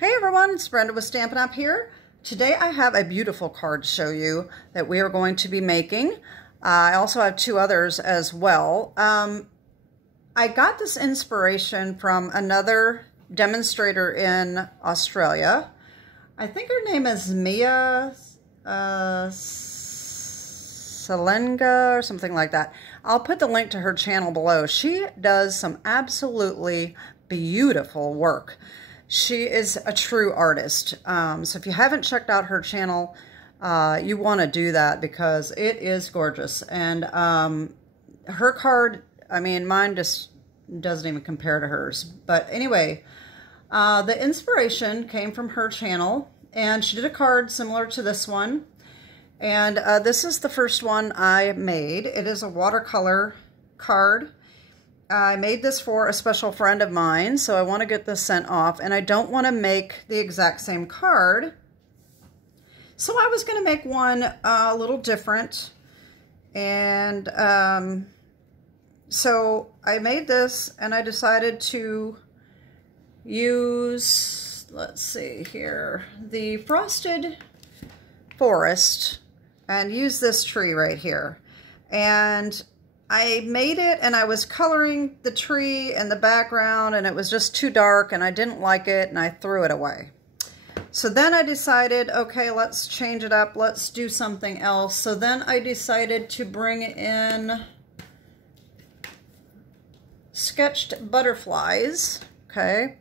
Hey everyone, it's Brenda with Stampin' Up here. Today I have a beautiful card to show you that we are going to be making. I also have two others as well. I got this inspiration from another demonstrator in Australia. I think her name is Mia Salenga or something like that. I'll put the link to her channel below. She does some absolutely beautiful work. She is a true artist. So if you haven't checked out her channel, you want to do that because it is gorgeous. And her card, I mean, mine just doesn't even compare to hers. But anyway, the inspiration came from her channel, and she did a card similar to this one. And this is the first one I made. It is a watercolor card. I made this for a special friend of mine, so I want to get this sent off, and I don't want to make the exact same card. So I was going to make one a little different, and so I made this, and I decided to use, let's see here, the Frosted Forest, and use this tree right here. And I made it, and I was coloring the tree and the background, and it was just too dark, and I didn't like it, and I threw it away. So then I decided, okay, let's change it up. Let's do something else. So then I decided to bring in sketched butterflies, okay?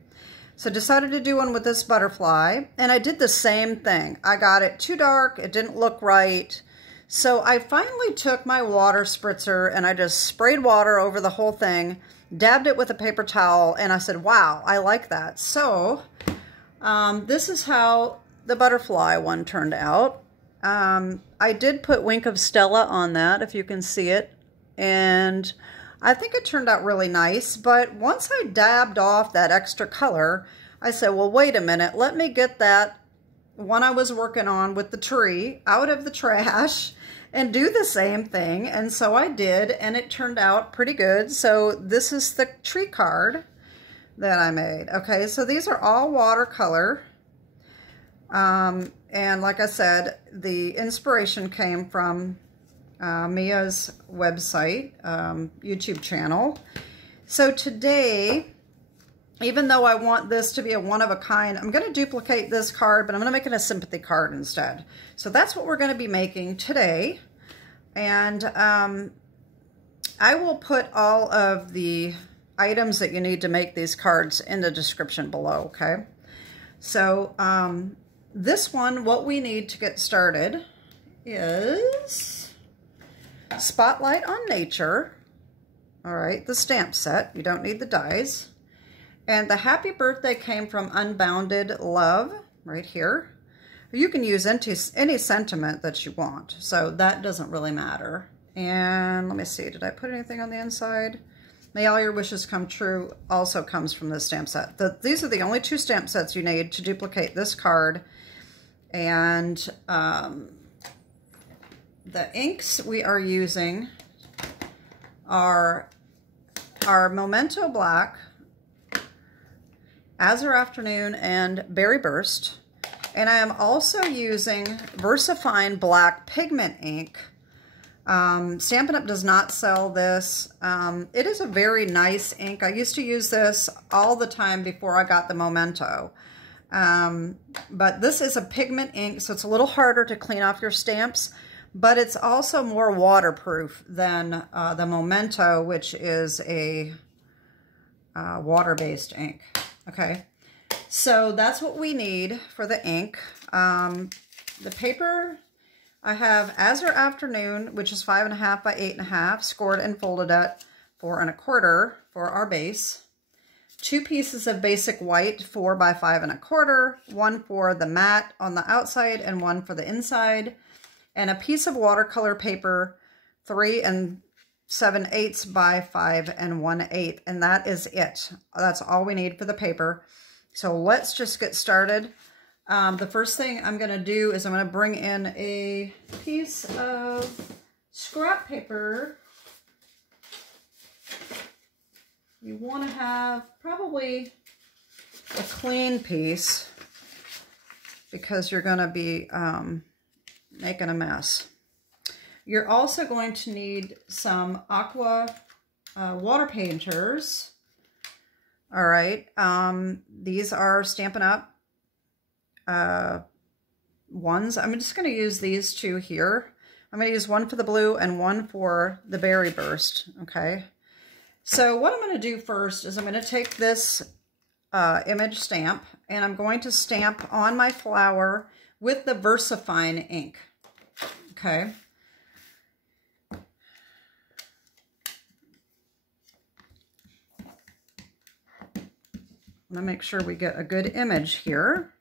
So decided to do one with this butterfly, and I did the same thing. I got it too dark. It didn't look right. So I finally took my water spritzer and I just sprayed water over the whole thing, dabbed it with a paper towel, and I said, wow, I like that. So this is how the butterfly one turned out. I did put Wink of Stella on that, if you can see it, and I think it turned out really nice. But once I dabbed off that extra color, I said, well, wait a minute, let me get that one I was working on with the tree out of the trash and do the same thing. And so I did, and it turned out pretty good. So this is the tree card that I made. Okay, so these are all watercolor. And like I said, the inspiration came from Mia's website, YouTube channel. So today, even though I want this to be a one-of-a-kind, I'm going to duplicate this card, but I'm going to make it a sympathy card instead. So that's what we're going to be making today. And I will put all of the items that you need to make these cards in the description below, okay? So this one, what we need to get started is Spotlight on Nature. All right, the stamp set. You don't need the dies. And the happy birthday came from Unbounded Love, right here. You can use any sentiment that you want, so that doesn't really matter. And let me see, did I put anything on the inside? May All Your Wishes Come True also comes from this stamp set. These are the only two stamp sets you need to duplicate this card. And the inks we are using are our Momento Black, Azure Afternoon, and Berry Burst. And I am also using VersaFine Black Pigment ink. Stampin' Up does not sell this. It is a very nice ink. I used to use this all the time before I got the Momento. But this is a pigment ink, so it's a little harder to clean off your stamps, but it's also more waterproof than the Momento, which is a water-based ink. Okay, so that's what we need for the ink. The paper, I have Azure Afternoon, which is 5.5 by 8.5, scored and folded at 4 1/4 for our base. 2 pieces of basic white, 4 by 5 1/4, one for the matte on the outside and one for the inside, and a piece of watercolor paper, 3 7/8 by 5 1/8, and that is it. That's all we need for the paper. So let's just get started. The first thing I'm going to do is I'm going to bring in a piece of scrap paper. You want to have probably a clean piece. because you're going to be making a mess. You're also going to need some aqua water painters. All right. These are Stampin' Up ones. I'm just going to use these two here. I'm going to use one for the blue and one for the berry burst. Okay. So what I'm going to do first is I'm going to take this image stamp and I'm going to stamp on my flower with the VersaFine ink. Okay. I'm going to make sure we get a good image here.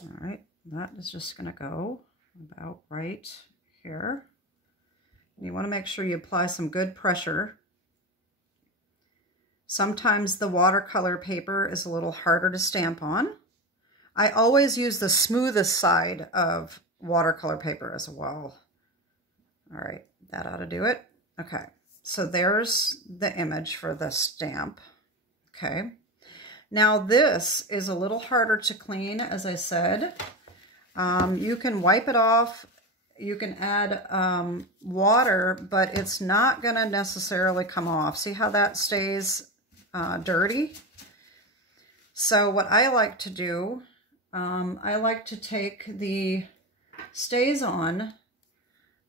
All right, that is just going to go about right here. And you want to make sure you apply some good pressure. Sometimes the watercolor paper is a little harder to stamp on. I always use the smoothest side of watercolor paper as well. All right, that ought to do it. Okay, so there's the image for the stamp. Okay, now this is a little harder to clean, as I said. You can wipe it off. You can add water, but it's not going to necessarily come off. See how that stays dirty? So what I like to do, I like to take the Stays On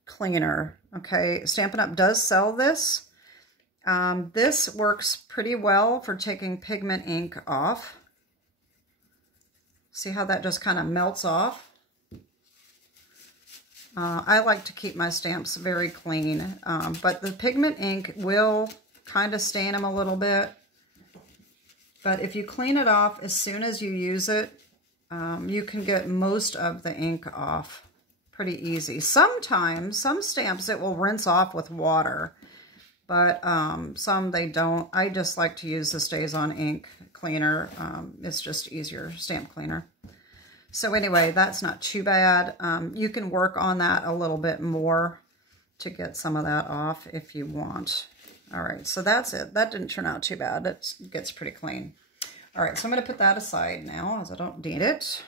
cleaner. Okay, Stampin' Up does sell this. This works pretty well for taking pigment ink off. See how that just kind of melts off? I like to keep my stamps very clean, but the pigment ink will kind of stain them a little bit. But if you clean it off as soon as you use it, you can get most of the ink off pretty easy. Sometimes, some stamps it will rinse off with water, but some they don't. I just like to use the Stays On ink cleaner. It's just easier, stamp cleaner. So anyway, that's not too bad. You can work on that a little bit more to get some of that off if you want. All right, so that's it. That didn't turn out too bad. It gets pretty clean. All right, so I'm going to put that aside now as I don't need it.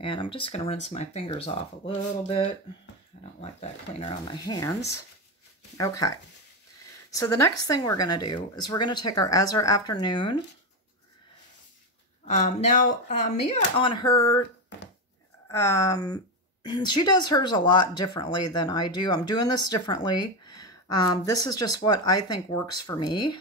And I'm just going to rinse my fingers off a little bit. I don't like that cleaner on my hands. Okay. So the next thing we're going to do is we're going to take our Azure Afternoon. Mia on her, she does hers a lot differently than I do. I'm doing this differently. This is just what I think works for me.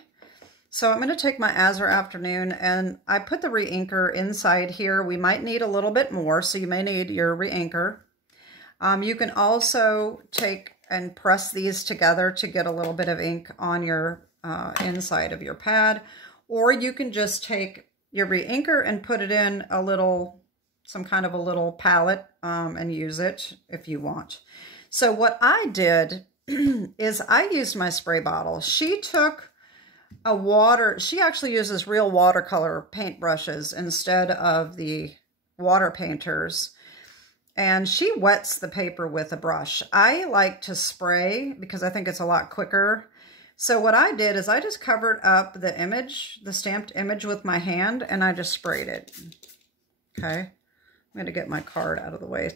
So I'm going to take my Azure Afternoon and I put the re-inker inside here. We might need a little bit more, so you may need your re-inker. You can also take and press these together to get a little bit of ink on your inside of your pad, or you can just take your re-inker and put it in a little, some kind of a little palette and use it if you want. So what I did is I used my spray bottle. She took she actually uses real watercolor paintbrushes instead of the water painters. And she wets the paper with a brush. I like to spray because I think it's a lot quicker. So what I did is I just covered up the image, the stamped image with my hand, and I just sprayed it. Okay. I'm going to get my card out of the way.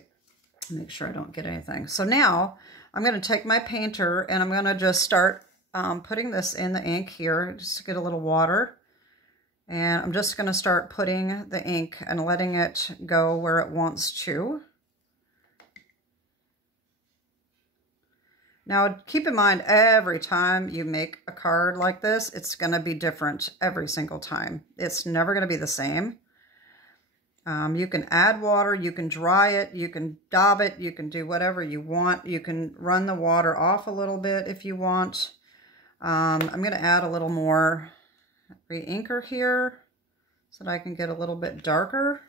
Make sure I don't get anything. So now I'm going to take my painter and I'm going to just start putting this in the ink here, just to get a little water. And I'm just going to start putting the ink and letting it go where it wants to. Now, keep in mind, every time you make a card like this, it's going to be different every single time. It's never going to be the same. You can add water, you can dry it, you can daub it, you can do whatever you want. You can run the water off a little bit if you want. I'm going to add a little more re-inker here so that I can get a little bit darker.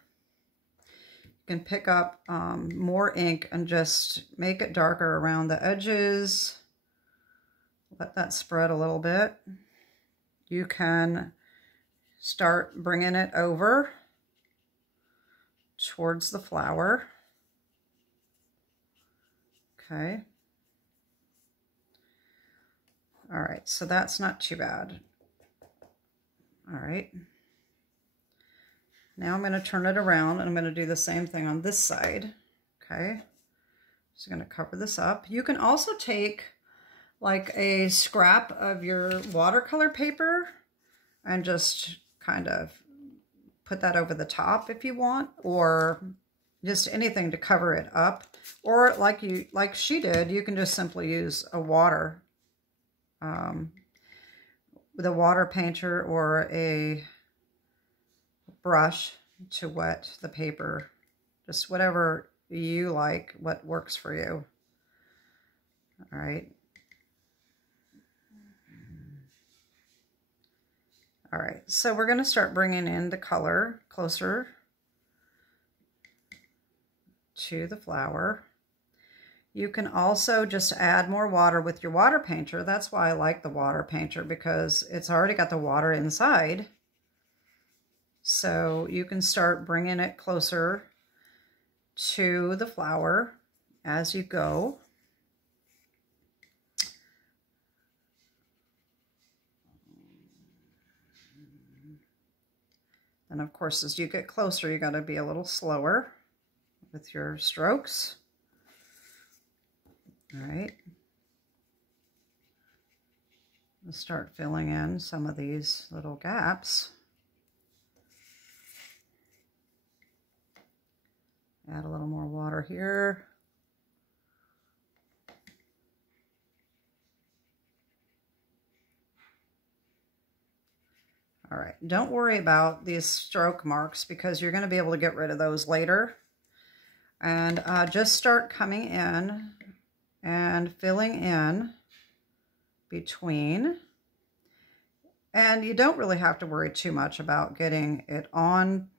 You can pick up more ink and just make it darker around the edges. Let that spread a little bit. You can start bringing it over towards the flower. Okay. All right, so that's not too bad. All right. Now I'm going to turn it around and I'm going to do the same thing on this side. Okay. Just going to cover this up. You can also take like a scrap of your watercolor paper and just kind of put that over the top if you want, or just anything to cover it up. Or like she did, you can just simply use a water, with a water painter or a brush to wet the paper. Just whatever you like, what works for you. All right. All right, so we're going to start bringing in the color closer to the flower. You can also just add more water with your water painter. That's why I like the water painter, because it's already got the water inside. So you can start bringing it closer to the flower as you go. And of course, as you get closer, you got to be a little slower with your strokes. All right. Let's start filling in some of these little gaps. Add a little more water here. All right, don't worry about these stroke marks because you're going to be able to get rid of those later. And just start coming in and filling in between. And you don't really have to worry too much about getting it on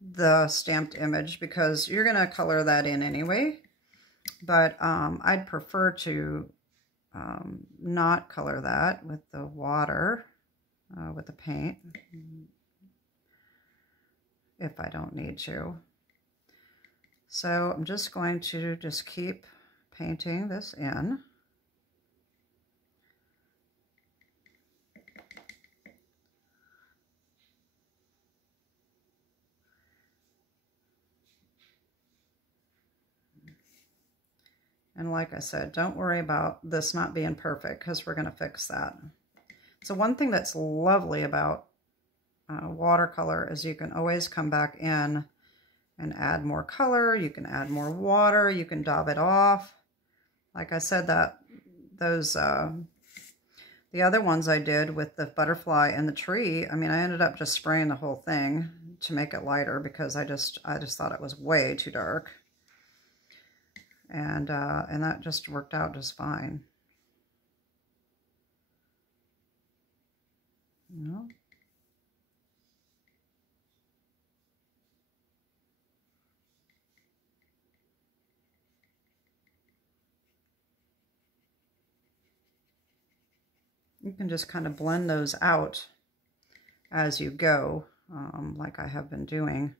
the stamped image because you're going to color that in anyway. But I'd prefer to not color that with the water. With the paint, if I don't need to. So I'm just going to just keep painting this in. And like I said, don't worry about this not being perfect because we're going to fix that. So one thing that's lovely about watercolor is you can always come back in and add more color. You can add more water. You can daub it off. Like I said, those the other ones I did with the butterfly and the tree, I mean, I ended up just spraying the whole thing to make it lighter because I just thought it was way too dark. And that just worked out just fine. No. You can just kind of blend those out as you go, like I have been doing.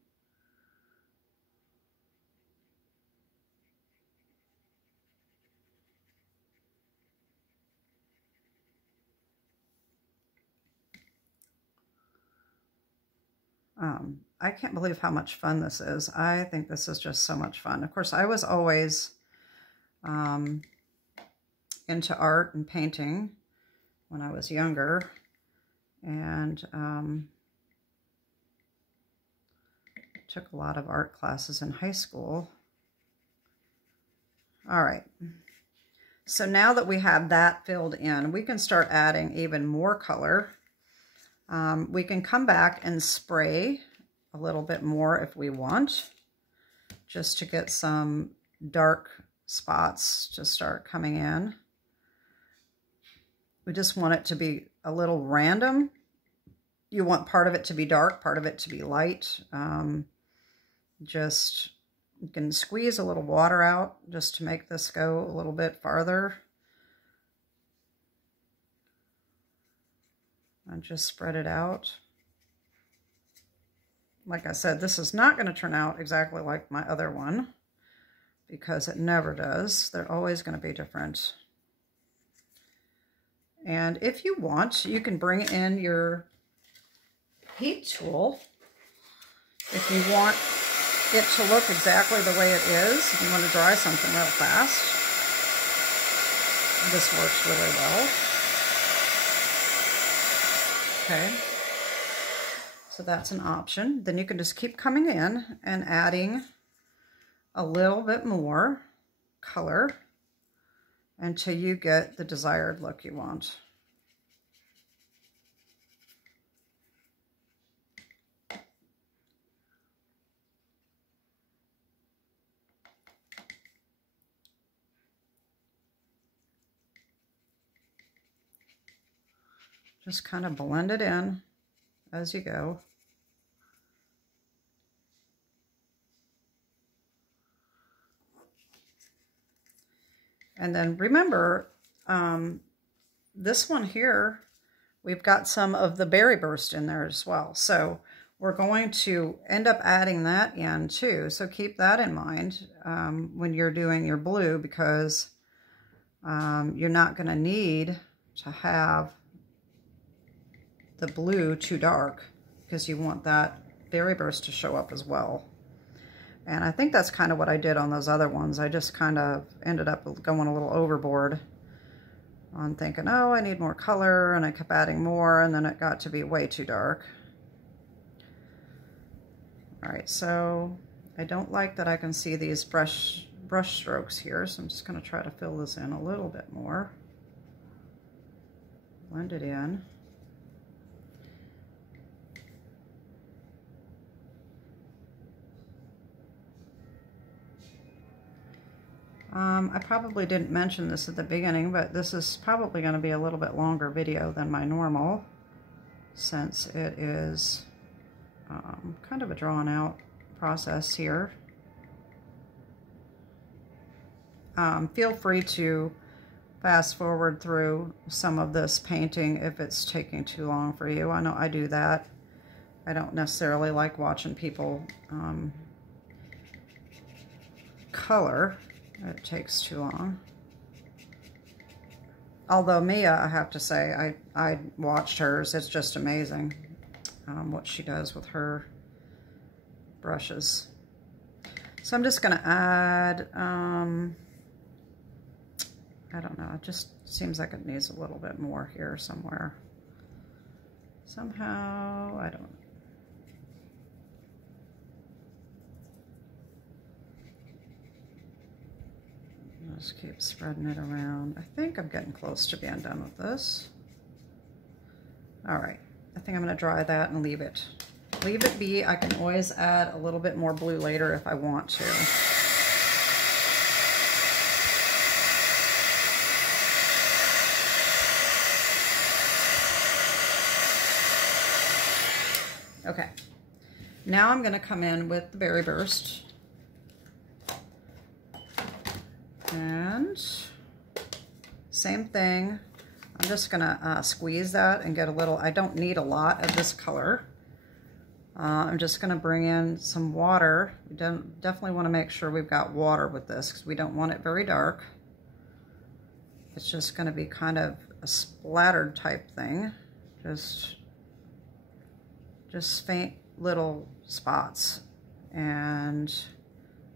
I can't believe how much fun this is. I think this is just so much fun. Of course, I was always into art and painting when I was younger, and took a lot of art classes in high school. All right, so now that we have that filled in, we can start adding even more color. We can come back and spray a little bit more if we want, just to get some dark spots to start coming in. We just want it to be a little random. You want part of it to be dark, part of it to be light. Just, you can squeeze a little water out just to make this go a little bit farther. And just spread it out. Like I said, this is not going to turn out exactly like my other one because it never does. They're always going to be different. And if you want, you can bring in your heat tool. If you want it to look exactly the way it is, if you want to dry something real fast, this works really well. Okay, so that's an option. Then you can just keep coming in and adding a little bit more color until you get the desired look you want. Just kind of blend it in as you go. And then remember, this one here, we've got some of the berry burst in there as well. So we're going to end up adding that in too. So keep that in mind when you're doing your blue, because you're not going to need to have the blue too dark, because you want that berry burst to show up as well. And I think that's kind of what I did on those other ones. I just kind of ended up going a little overboard on thinking, oh, I need more color, and I kept adding more, and then it got to be way too dark. All right, so I don't like that I can see these brush strokes here, so I'm just going to try to fill this in a little bit more. Blend it in. I probably didn't mention this at the beginning, but this is probably going to be a little bit longer video than my normal, since it is kind of a drawn out process here. Feel free to fast forward through some of this painting if it's taking too long for you. I know I do that. I don't necessarily like watching people color. It takes too long. Although Mia, I have to say, I watched hers. It's just amazing what she does with her brushes. So I'm just going to add, I don't know, it just seems like it needs a little bit more here somewhere. Somehow, I don't know. Just keep spreading it around. I think I'm getting close to being done with this. All right, I think I'm gonna dry that and leave it. Leave it be. I can always add a little bit more blue later if I want to. Okay, now I'm gonna come in with the berry burst. And same thing, I'm just gonna squeeze that and get a little, I don't need a lot of this color. I'm just gonna bring in some water. We definitely wanna make sure we've got water with this, because we don't want it very dark. It's just gonna be kind of a splattered type thing. Just faint little spots. And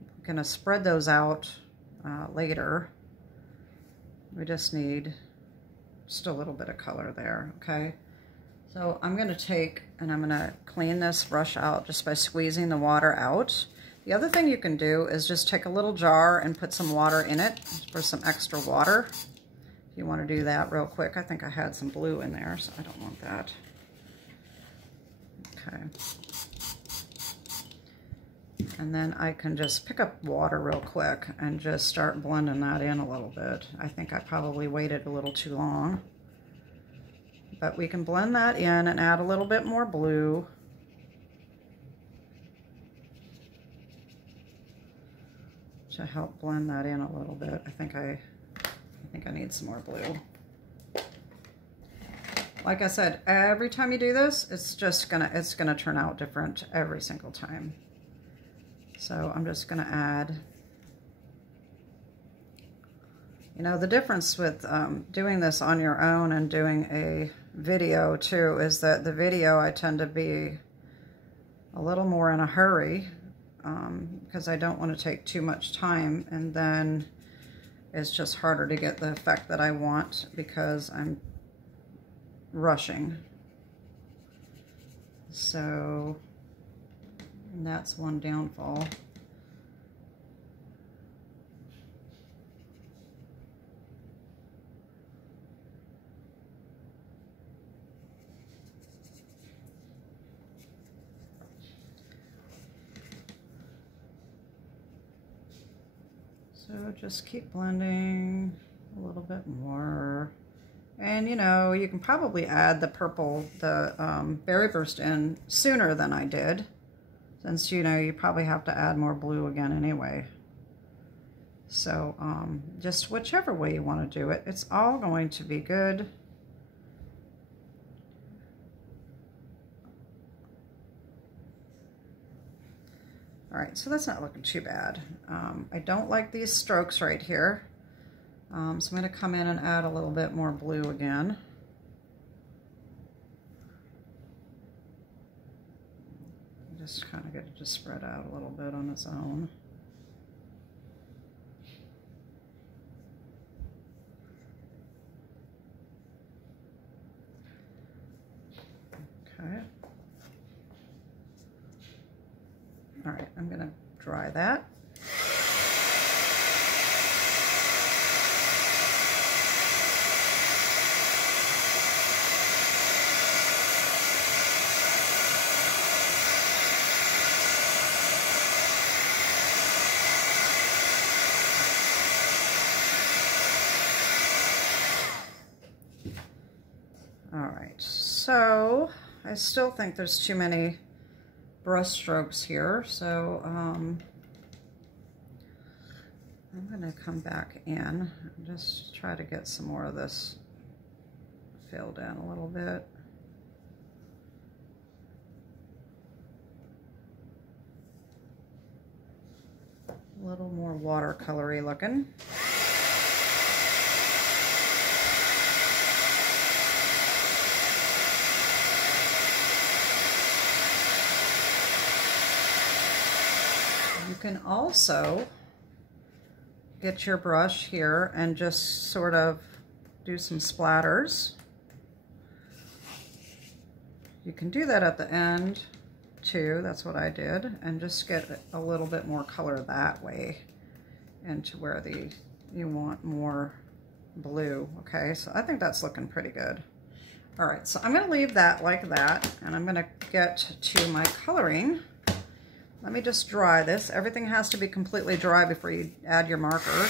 I'm gonna spread those out later. We just need just a little bit of color there, okay? So I'm gonna take and I'm gonna clean this brush out just by squeezing the water out. The other thing you can do is just take a little jar and put some water in it for some extra water. If you wanna do that real quick. I think I had some blue in there, so I don't want that. Okay. And then I can just pick up water real quick and just start blending that in a little bit. I think I probably waited a little too long. But we can blend that in and add a little bit more blue. To help blend that in a little bit. I think I need some more blue. Like I said, every time you do this, it's gonna turn out different every single time. So I'm just going to add You know, the difference with doing this on your own and doing a video too is that the video I tend to be a little more in a hurry because I don't want to take too much time, and then it's just harder to get the effect that I want because I'm rushing. So that's one downfall. So just keep blending a little bit more. And you know, you can probably add the purple, the Berry Burst in sooner than I did, since you know, you probably have to add more blue again anyway. So just whichever way you want to do it, it's all going to be good. All right, so that's not looking too bad. I don't like these strokes right here. So I'm going to come in and add a little bit more blue again. Just kind of get it to spread out a little bit on its own. Okay. All right, I'm going to dry that. All right, so I still think there's too many brush strokes here, so I'm going to come back in and just try to get some more of this filled in a little bit. A little more watercolory looking. You can also get your brush here and just sort of do some splatters. You can do that at the end too, that's what I did, and just get a little bit more color that way into where you want more blue. Okay, so I think that's looking pretty good. All right, so I'm going to leave that like that, and I'm going to get to my coloring. Let me just dry this. Everything has to be completely dry before you add your marker.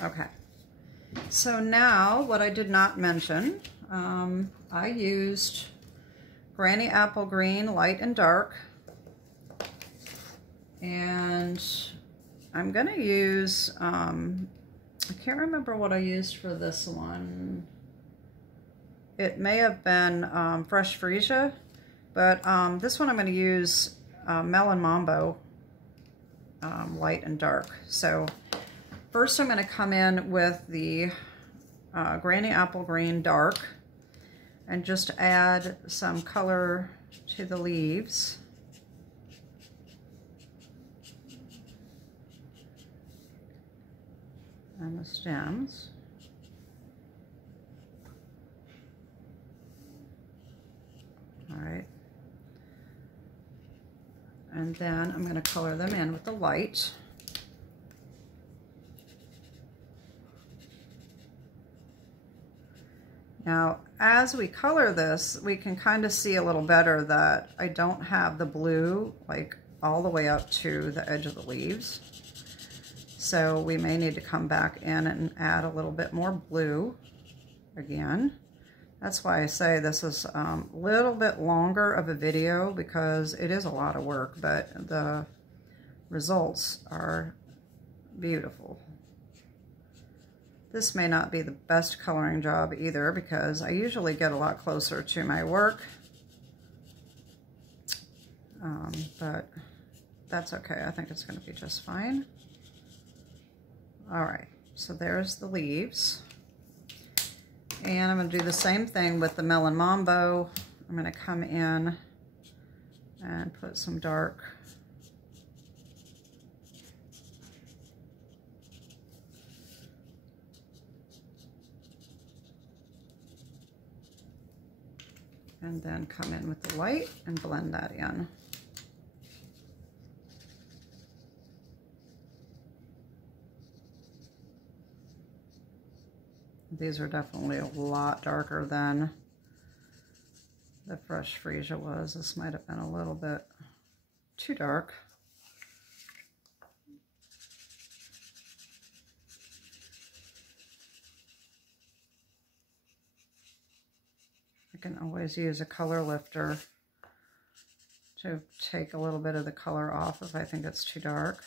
Okay, so now what I did not mention, I used Granny Apple Green, light and dark, and I'm going to use, I can't remember what I used for this one. It may have been Fresh Freesia, but this one I'm going to use Melon Mambo, light and dark. So first I'm going to come in with the Granny Apple Green dark and just add some color to the leaves. And the stems. All right. And then I'm going to color them in with the light. Now, as we color this, we can kind of see a little better that I don't have the blue like all the way up to the edge of the leaves. So we may need to come back in and add a little bit more blue again. That's why I say this is a little bit longer of a video because it is a lot of work, but the results are beautiful. This may not be the best coloring job either because I usually get a lot closer to my work, but that's okay. I think it's going to be just fine. All right, so there's the leaves. And I'm going to do the same thing with the Melon Mambo. I'm going to come in and put some dark and then come in with the light and blend that in. These are definitely a lot darker than the fresh Freesia was. This might have been a little bit too dark. I can always use a color lifter to take a little bit of the color off if I think it's too dark.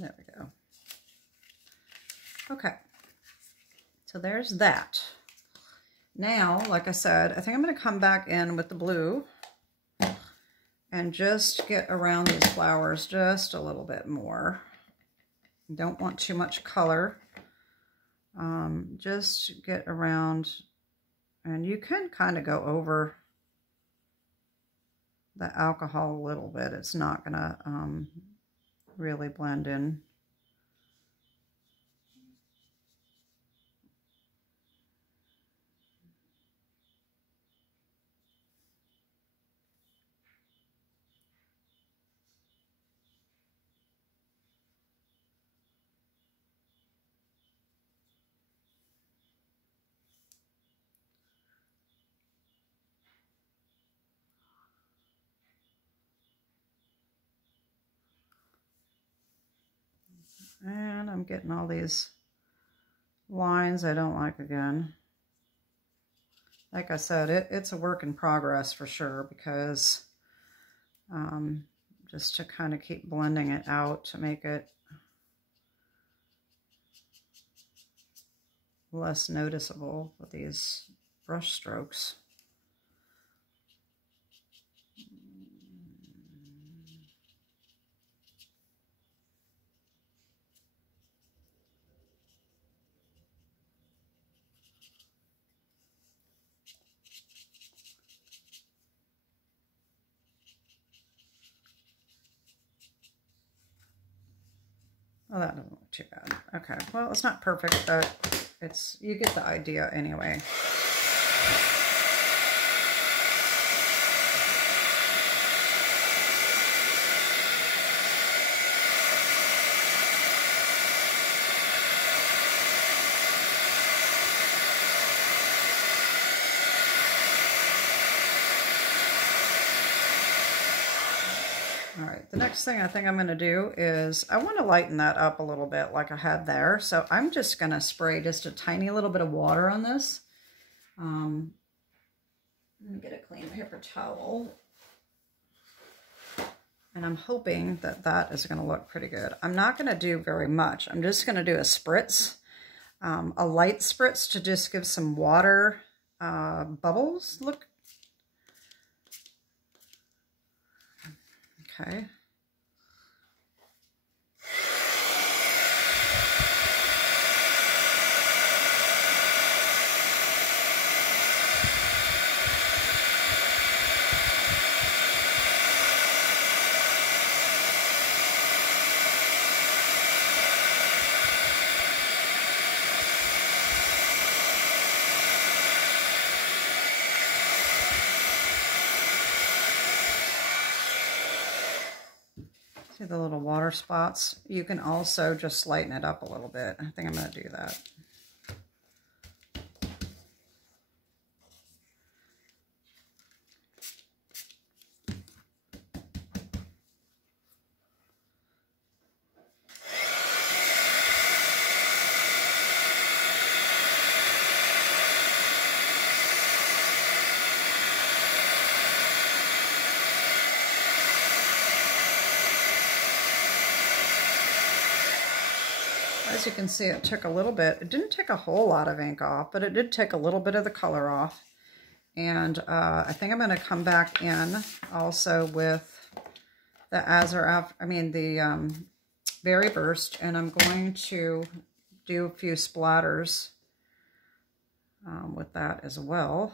There we go. Okay, so there's that. Now, like I said, I think I'm going to come back in with the blue and just get around these flowers just a little bit more. Don't want too much color. Just get around, and you can kind of go over the alcohol a little bit. It's not going to really blend in. And I'm getting all these lines I don't like again. Like I said, it's a work in progress for sure, because just to kind of keep blending it out to make it less noticeable with these brush strokes. Oh, that doesn't look too bad. Okay, well, it's not perfect, but you get the idea anyway. All right, the next thing I think I'm going to do is I want to lighten that up a little bit like I had there. So I'm just going to spray just a tiny little bit of water on this. Let me get a clean paper towel. And I'm hoping that that is going to look pretty good. I'm not going to do very much. I'm just going to do a spritz, a light spritz to just give some water bubbles look. Okay. See the little water spots? You can also just lighten it up a little bit. I think I'm going to do that. as you can see, it took a little bit. It didn't take a whole lot of ink off, but it did take a little bit of the color off. And I think I'm going to come back in also with the the Berry Burst, and I'm going to do a few splatters with that as well.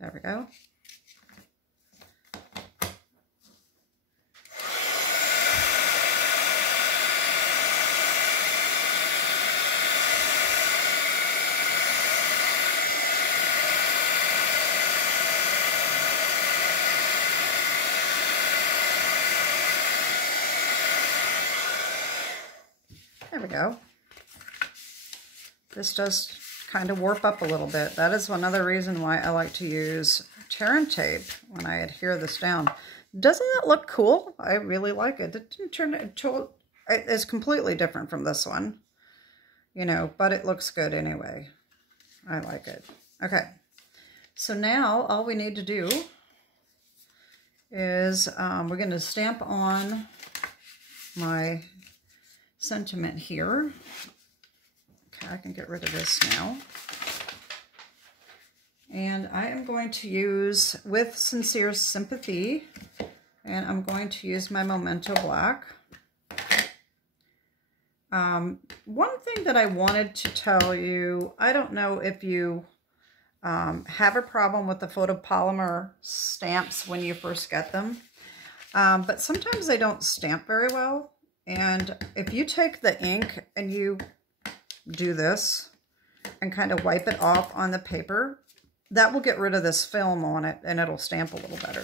There we go. There we go. This does kind of warp up a little bit. That is another reason why I like to use tear and tape when I adhere this down. Doesn't that look cool? I really like it. It didn't turn into, it's completely different from this one, you know, but it looks good anyway. I like it. Okay, so now all we need to do is we're going to stamp on my sentiment here. Okay, I can get rid of this now. And I am going to use, with Sincere Sympathy, and I'm going to use my Momento Black. One thing that I wanted to tell you, I don't know if you have a problem with the photopolymer stamps when you first get them, but sometimes they don't stamp very well. And if you take the ink and you do this and kind of wipe it off on the paper, that will get rid of this film on it and it'll stamp a little better.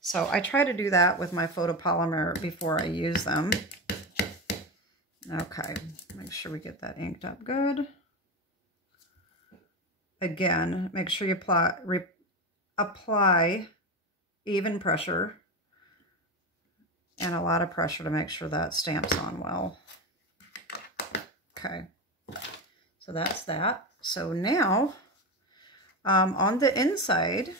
So I try to do that with my photopolymer before I use them. Okay, make sure we get that inked up good. Again, make sure you apply even pressure and a lot of pressure to make sure that stamps on well. Okay, so that's that. So now, on the inside,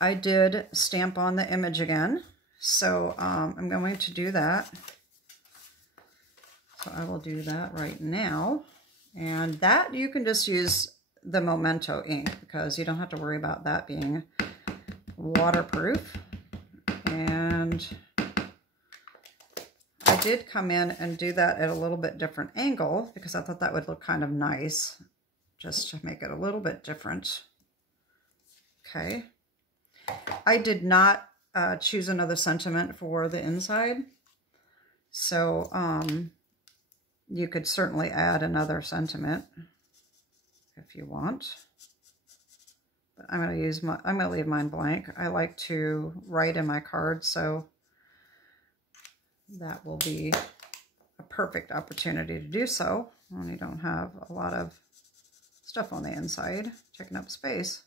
I did stamp on the image again. So I'm going to do that. So I will do that right now. And that you can just use the Momento ink because you don't have to worry about that being waterproof. And I did come in and do that at a little bit different angle because I thought that would look kind of nice, just to make it a little bit different. Okay. I did not choose another sentiment for the inside. So you could certainly add another sentiment if you want. But I'm going to leave mine blank. I like to write in my cards, so that will be a perfect opportunity to do so when you don't have a lot of stuff on the inside taking up space.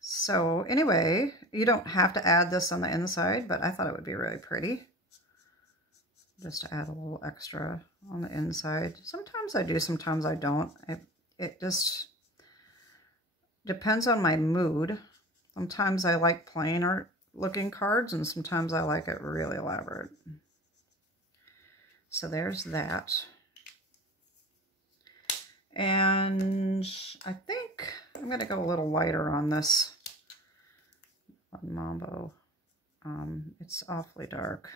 So anyway, you don't have to add this on the inside, but I thought it would be really pretty just to add a little extra on the inside. Sometimes I do, sometimes I don't. It just depends on my mood. Sometimes I like plainer looking cards, and sometimes I like it really elaborate. So there's that. And I think I'm going to go a little lighter on this on Mambo. It's awfully dark.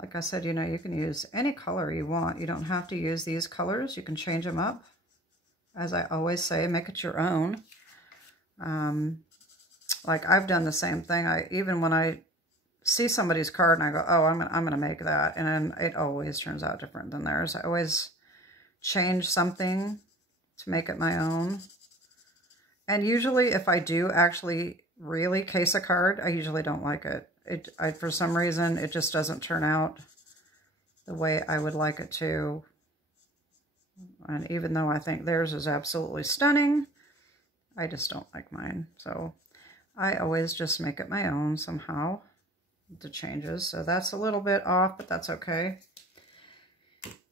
Like I said, you know, you can use any color you want. You don't have to use these colors. You can change them up. As I always say, make it your own. Like I've done the same thing. Even when I see somebody's card and I go, oh, I'm gonna make that, and it always turns out different than theirs. I always change something to make it my own. And usually, if I do actually really case a card, I usually don't like it. For some reason, it just doesn't turn out the way I would like it to. And even though I think theirs is absolutely stunning, I just don't like mine. So I always just make it my own somehow, the changes. So that's a little bit off, but that's okay.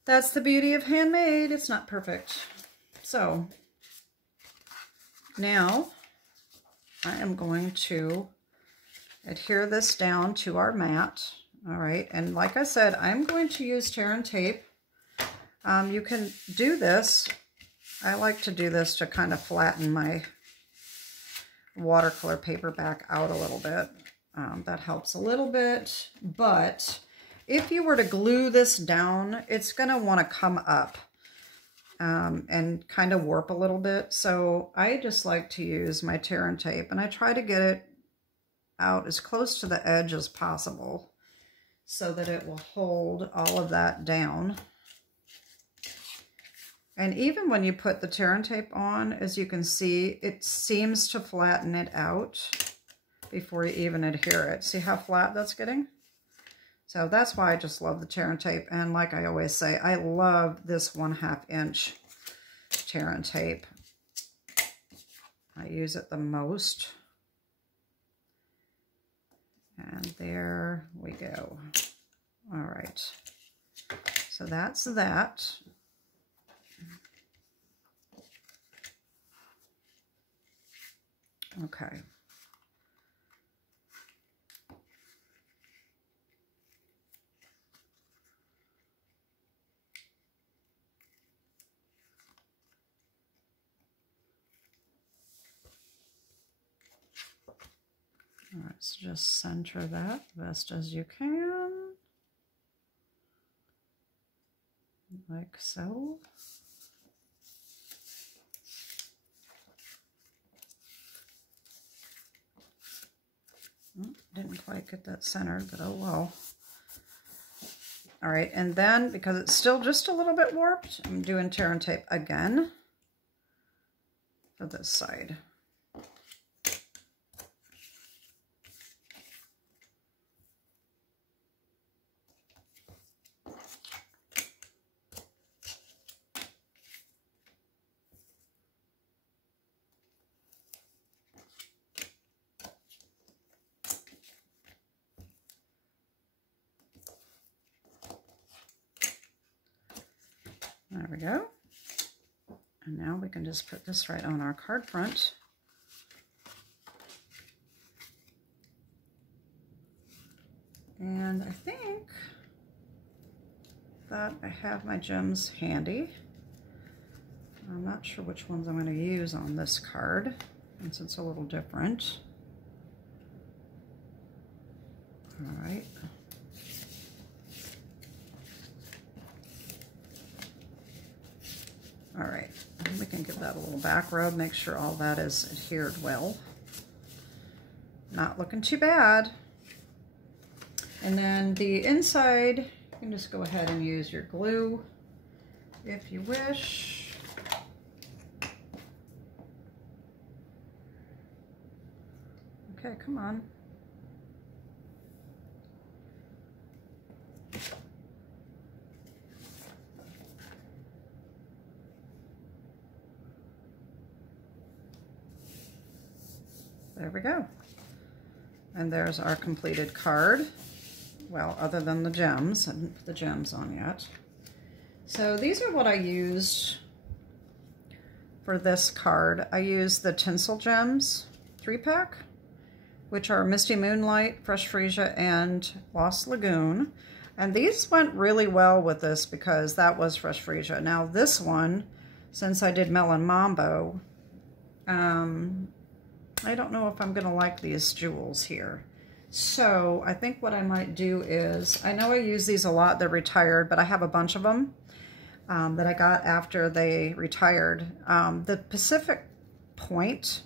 That's the beauty of handmade. It's not perfect. So now I am going to adhere this down to our mat. All right, and like I said, I'm going to use tear and tape. You can do this. I like to do this to kind of flatten my watercolor paper back out a little bit. That helps a little bit, but if you were to glue this down, it's going to want to come up and kind of warp a little bit. So I just like to use my tear and tape, and I try to get it out as close to the edge as possible so that it will hold all of that down. And even when you put the tear and tape on, as you can see, it seems to flatten it out before you even adhere it. See how flat that's getting? So that's why I just love the tear and tape. And like I always say, I love this 1/2 inch tear and tape. I use it the most. And there we go. All right. So that's that. Okay. All right, so just center that best as you can, like so. Didn't quite get that centered, but oh well. All right, and then because it's still just a little bit warped, I'm doing tear and tape again for this side. There we go. And now we can just put this right on our card front. And I think that I have my gems handy. I'm not sure which ones I'm going to use on this card, since it's a little different. All right. All right, and we can give that a little back rub, make sure all that is adhered well. Not looking too bad. And then the inside, you can just go ahead and use your glue if you wish. Okay, come on. There we go. And there's our completed card. Well, other than the gems. I didn't put the gems on yet. So these are what I used for this card. I used the Tinsel Gems 3-pack, which are Misty Moonlight, Fresh Freesia, and Lost Lagoon. And these went really well with this because that was Fresh Freesia. Now this one, since I did Melon Mambo, I don't know if I'm going to like these jewels here. So I think what I might do is, I know I use these a lot, they're retired, but I have a bunch of them that I got after they retired. The Pacific Point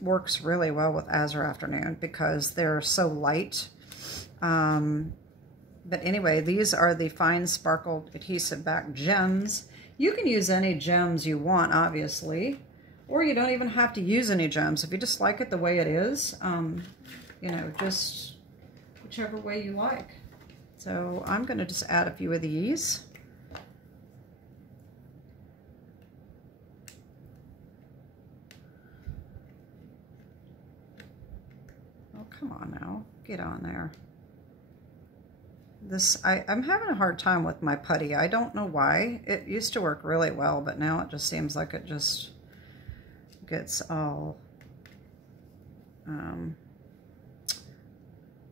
works really well with Azure Afternoon because they're so light. But anyway, these are the fine sparkled adhesive back gems. You can use any gems you want, obviously. Or you don't even have to use any gems. If you just like it the way it is, you know, just whichever way you like. So I'm going to just add a few of these. Oh, come on now. Get on there. I'm having a hard time with my putty. I don't know why. It used to work really well, but now it just seems like it just gets all,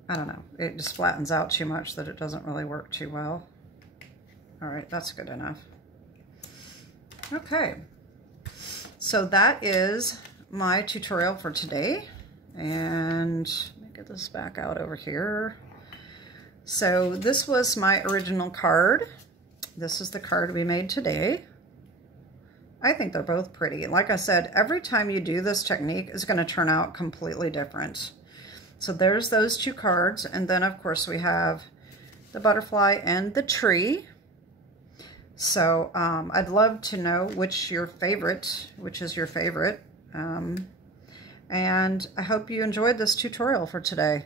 I don't know. It just flattens out too much that it doesn't really work too well. All right, that's good enough. Okay, so that is my tutorial for today. And let me get this back out over here. So this was my original card. This is the card we made today. I think they're both pretty. Like I said, every time you do this technique is going to turn out completely different. So there's those two cards, and then of course we have the butterfly and the tree. So I'd love to know which is your favorite. And I hope you enjoyed this tutorial for today.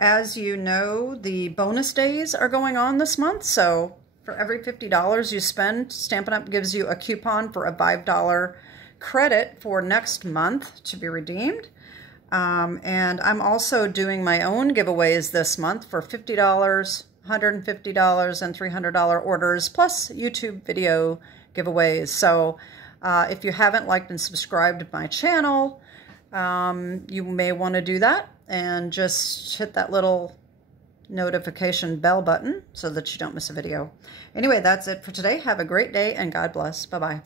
As you know, the bonus days are going on this month, so for every $50 you spend, Stampin' Up! Gives you a coupon for a $5 credit for next month to be redeemed. And I'm also doing my own giveaways this month for $50, $150, and $300 orders, plus YouTube video giveaways. So if you haven't liked and subscribed to my channel, you may want to do that and just hit that little notification bell button so that you don't miss a video. Anyway, that's it for today. Have a great day and God bless. Bye-bye.